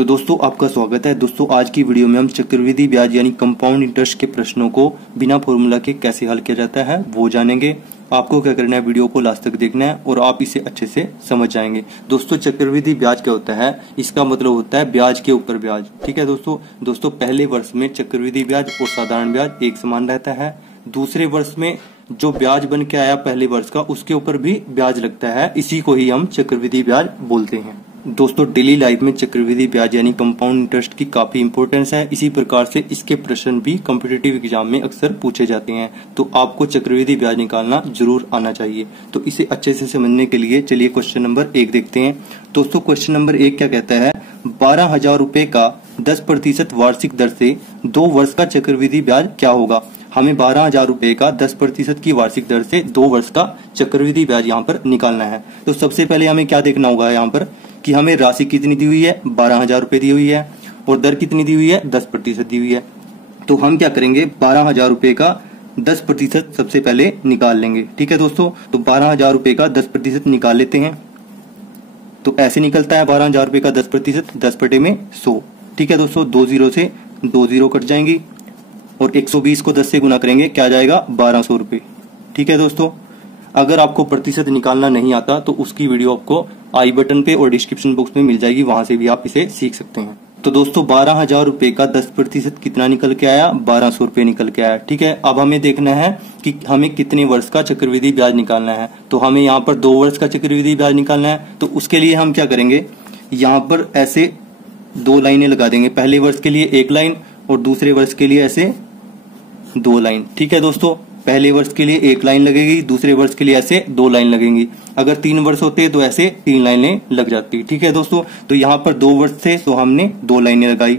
तो दोस्तों आपका स्वागत है। दोस्तों आज की वीडियो में हम चक्रवृद्धि ब्याज यानी कंपाउंड इंटरेस्ट के प्रश्नों को बिना फॉर्मूला के कैसे हल किया जाता है वो जानेंगे। आपको क्या करना है, वीडियो को लास्ट तक देखना है और आप इसे अच्छे से समझ जाएंगे। दोस्तों चक्रवृद्धि ब्याज क्या होता है, इसका मतलब होता है ब्याज के ऊपर ब्याज। ठीक है दोस्तों पहले वर्ष में चक्रवृद्धि ब्याज और साधारण ब्याज एक समान रहता है। दूसरे वर्ष में जो ब्याज बन के आया पहले वर्ष का, उसके ऊपर भी ब्याज लगता है। इसी को ही हम चक्रवृद्धि ब्याज बोलते हैं। दोस्तों डेली लाइफ में चक्रवृद्धि ब्याज यानी कंपाउंड इंटरेस्ट की काफी इंपॉर्टेंस है। इसी प्रकार से इसके प्रश्न भी कॉम्पिटिटिव एग्जाम में अक्सर पूछे जाते हैं, तो आपको चक्रवृद्धि ब्याज निकालना जरूर आना चाहिए। तो इसे अच्छे से समझने के लिए चलिए क्वेश्चन नंबर 1 देखते हैं। दोस्तों क्वेश्चन नंबर 1 क्या कहता है, 12,000 रुपए का 10% वार्षिक दर से 2 वर्ष का चक्रवृद्धि ब्याज क्या होगा। हमें 12,000 रुपए का 10% की वार्षिक दर से 2 वर्ष का चक्रवृद्धि ब्याज यहाँ पर निकालना है। तो सबसे पहले हमें क्या देखना होगा यहाँ पर कि हमें राशि कितनी दी हुई है, 12,000 रुपए दी हुई है और दर कितनी दी हुई है, 10% दी हुई है। तो हम क्या करेंगे, 12,000 रुपए का 10% सबसे पहले निकाल लेंगे। ठीक है दोस्तों, तो 12,000 रुपए का 10% निकाल लेते हैं। तो ऐसे निकलता है 12,000 रुपए का 10%, 10/100। ठीक है दोस्तों, 2 0 से 2 0 कट जाएंगी और 120 को 10 से गुना करेंगे, क्या आ जाएगा 1,200 रुपए। ठीक है दोस्तों, अगर आपको प्रतिशत निकालना नहीं आता तो उसकी वीडियो आपको आई बटन पे और डिस्क्रिप्शन बॉक्स में मिल जाएगी, वहां से भी आप इसे सीख सकते हैं। तो दोस्तों 12,000 रुपए का 10% कितना निकल के आया, 1,200 रुपए निकल के आया। ठीक है, अब हमें देखना है कि हमें कितने वर्ष का चक्रवृद्धि ब्याज निकालना है। तो हमें यहाँ पर 2 वर्ष का चक्रवृद्धि ब्याज निकालना है। तो उसके लिए हम क्या करेंगे, यहाँ पर ऐसे 2 लाइनें लगा देंगे। पहले वर्ष के लिए 1 लाइन और दूसरे वर्ष के लिए ऐसे 2 लाइन। ठीक है दोस्तों, पहले वर्ष के लिए 1 लाइन लगेगी, दूसरे वर्ष के लिए ऐसे 2 लाइन लगेंगी। अगर 3 वर्ष होते तो ऐसे 3 लाइनें लग जाती। ठीक है दोस्तों, तो यहाँ पर 2 वर्ष थे तो हमने 2 लाइनें लगाई।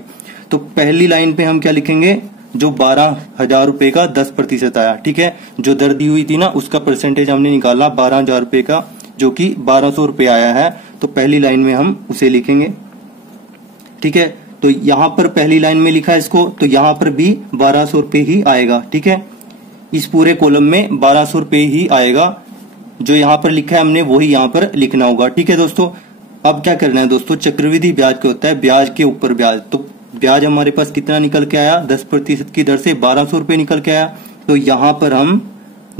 तो पहली लाइन पे हम क्या लिखेंगे, जो 12,000 रुपए का 10% आया। ठीक है, जो दर दी हुई थी ना उसका परसेंटेज हमने निकाला 12,000 रुपए का, जो कि 1,200 रुपए आया है। तो पहली लाइन में हम उसे लिखेंगे। ठीक है, तो यहाँ पर पहली लाइन में लिखा है इसको, तो यहाँ पर भी 1,200 रुपए ही आएगा। ठीक है, इस पूरे कॉलम में 1,200 रुपए ही आएगा। जो यहाँ पर लिखा है हमने वही यहाँ पर लिखना होगा। ठीक है दोस्तों, अब क्या करना है दोस्तों, चक्रवृद्धि ब्याज क्या होता है, ब्याज के ऊपर ब्याज। तो ब्याज हमारे पास कितना निकल के आया, 10% की दर से 1,200 रुपए निकल के आया। तो यहाँ पर हम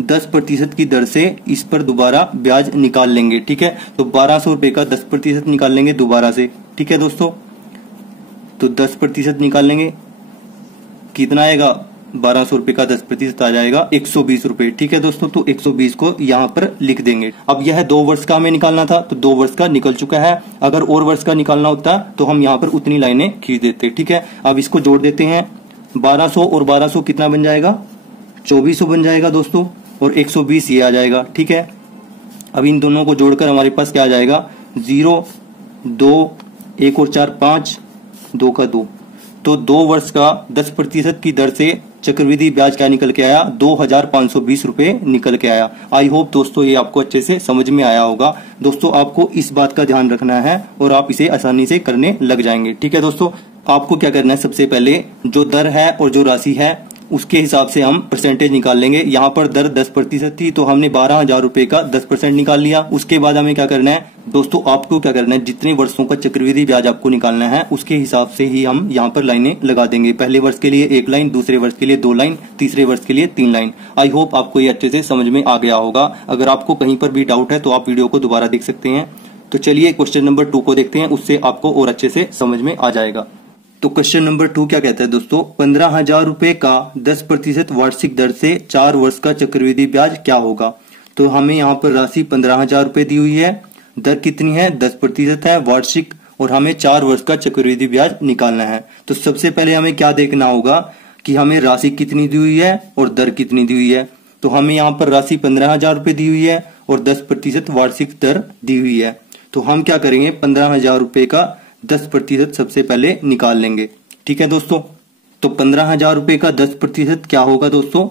10% की दर से इस पर दोबारा ब्याज निकाल लेंगे। ठीक है, तो 1,200 रुपए का 10% निकाल लेंगे दोबारा से। ठीक है दोस्तों, तो 10% निकाल लेंगे, कितना आएगा, 1,200 रुपए का 10% आ जाएगा 120 रुपए। ठीक है दोस्तों, तो 120 को यहाँ पर लिख देंगे। अब यह 2 वर्ष का हमें निकालना था, तो 2 वर्ष का निकल चुका है। अगर और वर्ष का निकालना होता तो हम यहाँ पर उतनी लाइनें खींच देते। ठीक है, अब इसको जोड़ देते हैं। 1,200 और 1,200 कितना बन जाएगा, 2,400 बन जाएगा दोस्तों, और 120 ये आ जाएगा। ठीक है, अब इन दोनों को जोड़कर हमारे पास क्या आ जाएगा, 0 2 1 और 4 5, 2 का 2। तो 2 वर्ष का 10% की दर से चक्रवृद्धि ब्याज क्या निकल के आया, 2,520 रुपए निकल के आया। आई होप दोस्तों ये आपको अच्छे से समझ में आया होगा। दोस्तों आपको इस बात का ध्यान रखना है और आप इसे आसानी से करने लग जाएंगे। ठीक है दोस्तों, आपको क्या करना है, सबसे पहले जो दर है और जो राशि है उसके हिसाब से हम परसेंटेज निकाल लेंगे। यहाँ पर दर 10% थी तो हमने 12,000 रुपए का 10% निकाल लिया। उसके बाद हमें क्या करना है दोस्तों, आपको क्या करना है, जितने वर्षों का चक्रवृद्धि ब्याज आपको निकालना है उसके हिसाब से ही हम यहाँ पर लाइनें लगा देंगे। पहले वर्ष के लिए 1 लाइन, दूसरे वर्ष के लिए 2 लाइन, तीसरे वर्ष के लिए 3 लाइन। आई होप आपको ये अच्छे से समझ में आ गया होगा। अगर आपको कहीं पर भी डाउट है तो आप वीडियो को दोबारा देख सकते हैं। तो चलिए क्वेश्चन नंबर 2 को देखते हैं, उससे आपको और अच्छे से समझ में आ जाएगा। तो क्वेश्चन नंबर 2 क्या कहता है दोस्तों, 15,000 रुपए का 10% वार्षिक दर से 4 वर्ष का चक्रवृद्धि ब्याज क्या होगा। तो हमें यहाँ पर राशि 15,000 रुपए दी हुई है, दर कितनी है, 10% है वार्षिक, और हमें 4 वर्ष का चक्रवृद्धि ब्याज निकालना है। तो सबसे पहले हमें क्या देखना होगा कि हमें राशि कितनी दी हुई है और दर कितनी दी हुई है। तो हमें यहाँ पर राशि 15,000 रुपए दी हुई है और 10% वार्षिक दर दी हुई है। तो हम क्या करेंगे, 15,000 रुपए का 10% सबसे पहले निकाल लेंगे। ठीक है दोस्तों, तो 15,000 रुपए का 10% क्या होगा दोस्तों,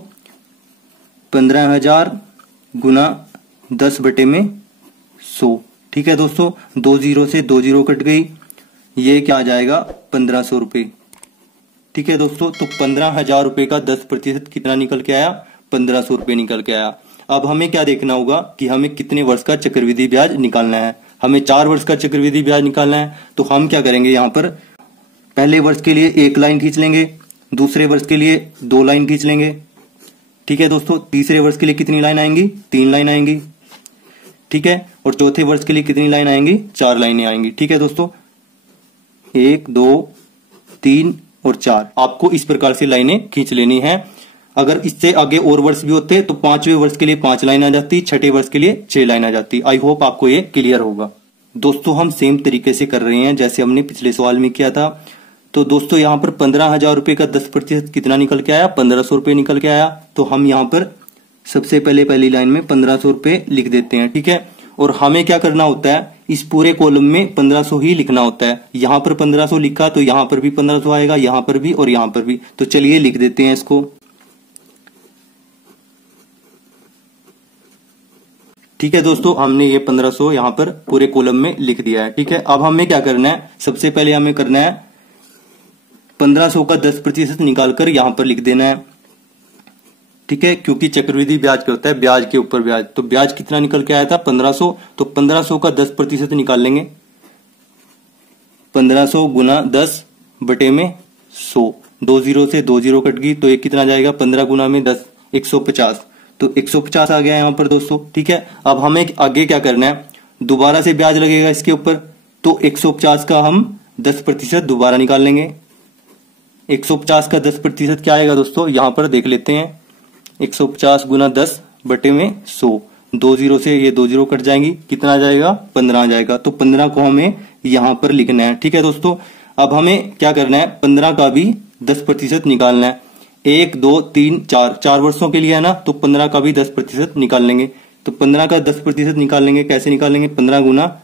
15,000 गुना 10/100। ठीक है दोस्तों, 2 0 से 2 0 कट गई, ये क्या आ जाएगा 1,500 रुपए। ठीक है दोस्तों, तो 15,000 रुपए का 10% कितना निकल के आया, 1,500 रुपए निकल के आया। अब हमें क्या देखना होगा कि हमें कितने वर्ष का चक्रवृद्धि ब्याज निकालना है। हमें 4 वर्ष का चक्रवृद्धि ब्याज निकालना है। तो हम क्या करेंगे, यहाँ पर पहले वर्ष के लिए एक लाइन खींच लेंगे, दूसरे वर्ष के लिए 2 लाइन खींच लेंगे। ठीक है दोस्तों, तीसरे वर्ष के लिए कितनी लाइन आएंगी? 3 लाइन आएंगी। ठीक है, और चौथे वर्ष के लिए कितनी लाइन आएंगी? 4 लाइनें आएंगी। ठीक है दोस्तों, 1 2 3 और 4 आपको इस प्रकार से लाइनें खींच लेनी है। अगर इससे आगे और वर्ष भी होते तो 5वें वर्ष के लिए 5 लाइन आ जाती, 6ठे वर्ष के लिए 6 लाइन आ जाती। आई होप आपको ये क्लियर होगा। दोस्तों हम सेम तरीके से कर रहे हैं जैसे हमने पिछले सवाल में किया था। तो दोस्तों यहाँ पर 15,000 रुपए का 10% कितना निकल के आया? 1500 रुपए निकल के आया। तो हम यहाँ पर सबसे पहले पहली लाइन में 1500 रुपए लिख देते हैं। ठीक है, और हमें क्या करना होता है? इस पूरे कॉलम में 1500 ही लिखना होता है। यहां पर 1500 लिखा तो यहां पर भी 1500 आएगा, यहां पर भी और यहां पर भी। तो चलिए लिख देते हैं इसको। ठीक है दोस्तों, हमने ये 1500 यहां पर पूरे कॉलम में लिख दिया है। ठीक है, अब हमें क्या करना है? सबसे पहले हमें करना है 1500 का 10% निकालकर यहां पर लिख देना है। ठीक है, क्योंकि चक्रवृद्धि ब्याज क्या होता है? ब्याज के ऊपर ब्याज। तो ब्याज कितना निकल के आया था? 1500। तो 1500 का 10% निकाल लेंगे। 1500 गुना 10 बटे में 100। 2 0 से 2 0 कट गई तो ये कितना जाएगा? 15 गुना में 10 150। तो 150 आ गया यहां पर दोस्तों। ठीक है, अब हमें आगे क्या करना है? दोबारा से ब्याज लगेगा इसके ऊपर। तो 150 का हम 10% दोबारा निकाल लेंगे। 150 का 10% क्या आएगा दोस्तों? यहां पर देख लेते हैं। 150 गुना 10 बटे में 100। 2 0 से ये 2 0 कट जाएंगी, कितना आ जाएगा? 15 आ जाएगा। तो 15 को हमें यहां पर लिखना है। ठीक है दोस्तों, अब हमें क्या करना है? 15 का भी 10% निकालना है। 1 2 3 4 4 वर्षों के लिए है ना, तो 15 का भी 10% निकाल लेंगे। तो 15 का 10% निकाल लेंगे। कैसे निकालेंगे? 15 गुना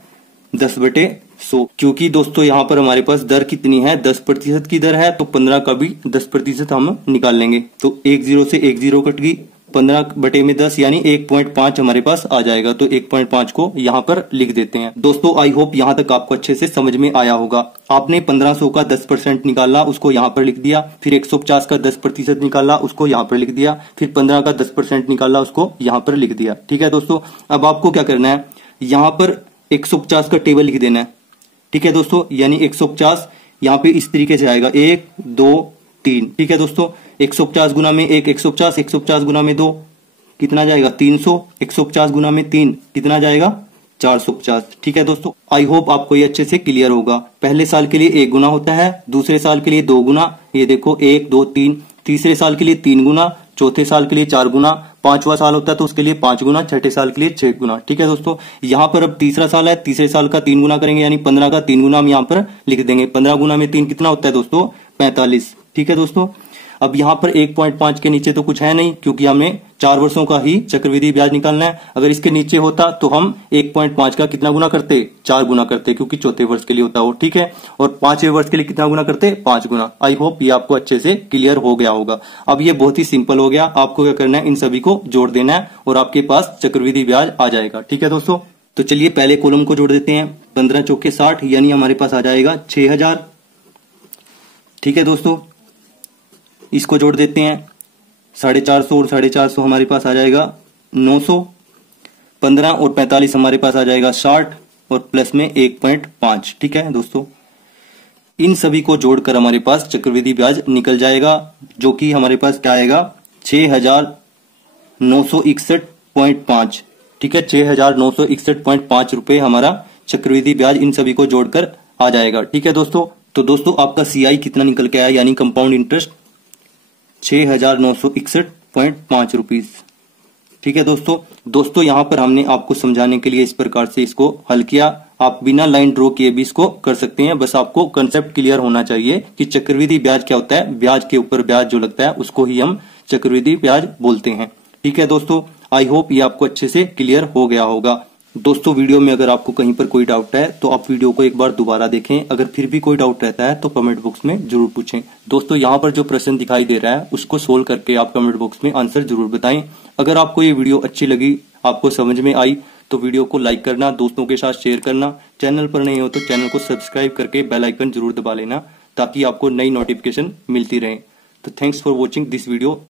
10 बटे 100। क्योंकि दोस्तों यहाँ पर हमारे पास दर कितनी है? 10% की दर है, तो 15 का भी 10% हम निकाल लेंगे। तो 1 0 से 1 0 कट गई, 15 बटे में 10 यानी 1.5 हमारे पास आ जाएगा। तो 1.5 को यहाँ पर लिख देते हैं। दोस्तों आई होप यहाँ तक आपको अच्छे से समझ में आया होगा। आपने 1500 का 10% निकाला, उसको यहाँ पर लिख दिया। फिर 150 का 10% निकाला, उसको यहाँ पर लिख दिया। फिर 15 का 10% निकाला, उसको यहाँ पर लिख दिया। ठीक है दोस्तों, अब आपको क्या करना है? यहाँ पर 150 का टेबल लिख देना है। ठीक है दोस्तों, यानी 150 यहाँ पे इस तरीके से आएगा 1 2 3। ठीक है दोस्तों, 150 गुना में 1 150, 150 गुना में 2 कितना जाएगा? 300। 150 गुना में 3 कितना जाएगा? 450। ठीक है दोस्तों, आई होप आपको ये अच्छे से क्लियर होगा। पहले साल के लिए 1 गुना होता है, दूसरे साल के लिए 2 गुना, ये देखो 1 2 3। तीसरे साल के लिए 3 गुना, चौथे साल के लिए 4 गुना, 5वां साल होता है तो उसके लिए 5 गुना, 6ठे साल के लिए 6 गुना। ठीक है दोस्तों, यहाँ पर अब तीसरा साल है, तीसरे साल का 3 गुना करेंगे, यानी 15 का 3 गुना हम यहाँ पर लिख देंगे। 15 गुना में 3 कितना होता है दोस्तों? 45। ठीक है दोस्तों, अब यहाँ पर 1.5 के नीचे तो कुछ है नहीं, क्योंकि हमें 4 वर्षों का ही चक्रवृद्धि ब्याज निकालना है। अगर इसके नीचे होता तो हम 1.5 का कितना गुना करते? 4 गुना करते, क्योंकि चौथे वर्ष के लिए होता हो। ठीक है, और 5वें वर्ष के लिए कितना गुना करते? 5 गुना। आई होप ये आपको अच्छे से क्लियर हो गया होगा। अब ये बहुत ही सिंपल हो गया। आपको क्या करना है? इन सभी को जोड़ देना है और आपके पास चक्रवृद्धि ब्याज आ जाएगा। ठीक है दोस्तों, तो चलिए पहले कॉलम को जोड़ देते हैं। 15 चौके 60, यानी हमारे पास आ जाएगा 6000। ठीक है दोस्तों, इसको जोड़ देते हैं। 450 और 450 हमारे पास आ जाएगा 900। 15 और 45 हमारे पास आ जाएगा 60 और प्लस में 1.5। ठीक है दोस्तों, इन सभी को जोड़कर हमारे पास चक्रवृद्धि ब्याज निकल जाएगा, जो कि हमारे पास क्या आएगा? 6961.5। ठीक है, 6961.5 रुपए हमारा चक्रवृद्धि ब्याज इन सभी को जोड़कर आ जाएगा। ठीक है दोस्तों, तो दोस्तों आपका CI कितना निकल के आया, यानी कंपाउंड इंटरेस्ट? 6961.5 रुपीज। ठीक है दोस्तों यहाँ पर हमने आपको समझाने के लिए इस प्रकार से इसको हल किया। आप बिना लाइन ड्रॉ किए भी इसको कर सकते हैं, बस आपको कंसेप्ट क्लियर होना चाहिए कि चक्रवृद्धि ब्याज क्या होता है। ब्याज के ऊपर ब्याज जो लगता है उसको ही हम चक्रवृद्धि ब्याज बोलते हैं। ठीक है दोस्तों, आई होप ये आपको अच्छे से क्लियर हो गया होगा। दोस्तों वीडियो में अगर आपको कहीं पर कोई डाउट है तो आप वीडियो को एक बार दोबारा देखें। अगर फिर भी कोई डाउट रहता है तो कमेंट बॉक्स में जरूर पूछें। दोस्तों यहाँ पर जो प्रश्न दिखाई दे रहा है उसको सोल्व करके आप कमेंट बॉक्स में आंसर जरूर बताएं। अगर आपको ये वीडियो अच्छी लगी, आपको समझ में आई, तो वीडियो को लाइक करना, दोस्तों के साथ शेयर करना। चैनल पर नहीं हो तो चैनल को सब्सक्राइब करके बेल आइकन जरूर दबा लेना, ताकि आपको नई नोटिफिकेशन मिलती रहे। तो thanks for watching this video.